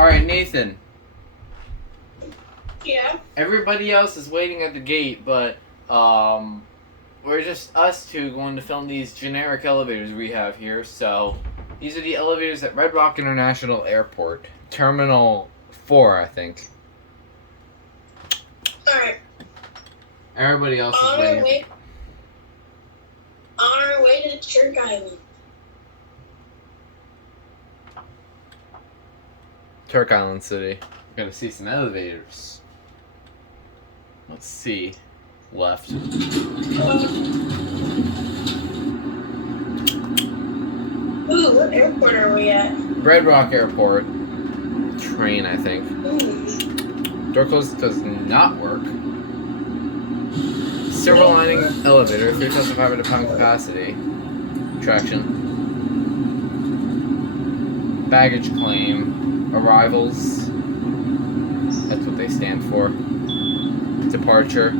Alright, Nathan. Yeah. Everybody else is waiting at the gate, but we're just us two going to film these generic elevators we have here. So these are the elevators at Red Rock International Airport, Terminal 4, I think. Alright. Everybody else is waiting. On our way to Turk Island. Turk Island City. We're gonna see some elevators. Let's see. Left. Ooh, what airport are we at? Red Rock Airport. Train, I think. Ooh. Door close does not work. Silver lining elevator, 3,500 pound capacity. Traction. Baggage claim. Arrivals. That's what they stand for. Departure.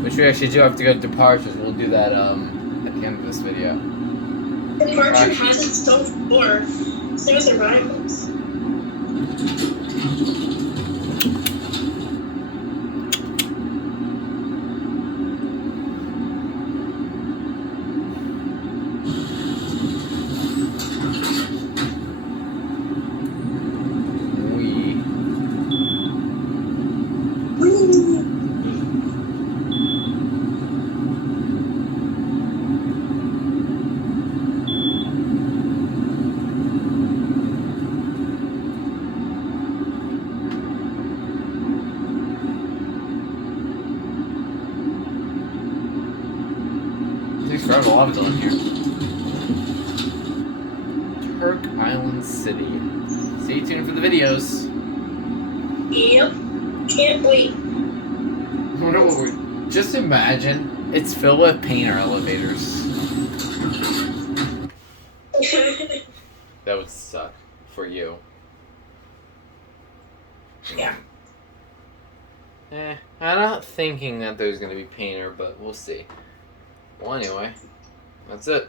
Which we actually do have to go to departures. We'll do that at the end of this video. Departure has its own floor. So does arrivals. There's a lot of on here. Turk Island City. Stay tuned for the videos. Yep. Can't wait. I wonder what we... Just imagine it's filled with painter elevators. That would suck for you. Yeah. I'm not thinking that there's gonna be painter, but we'll see. Well, anyway, that's it.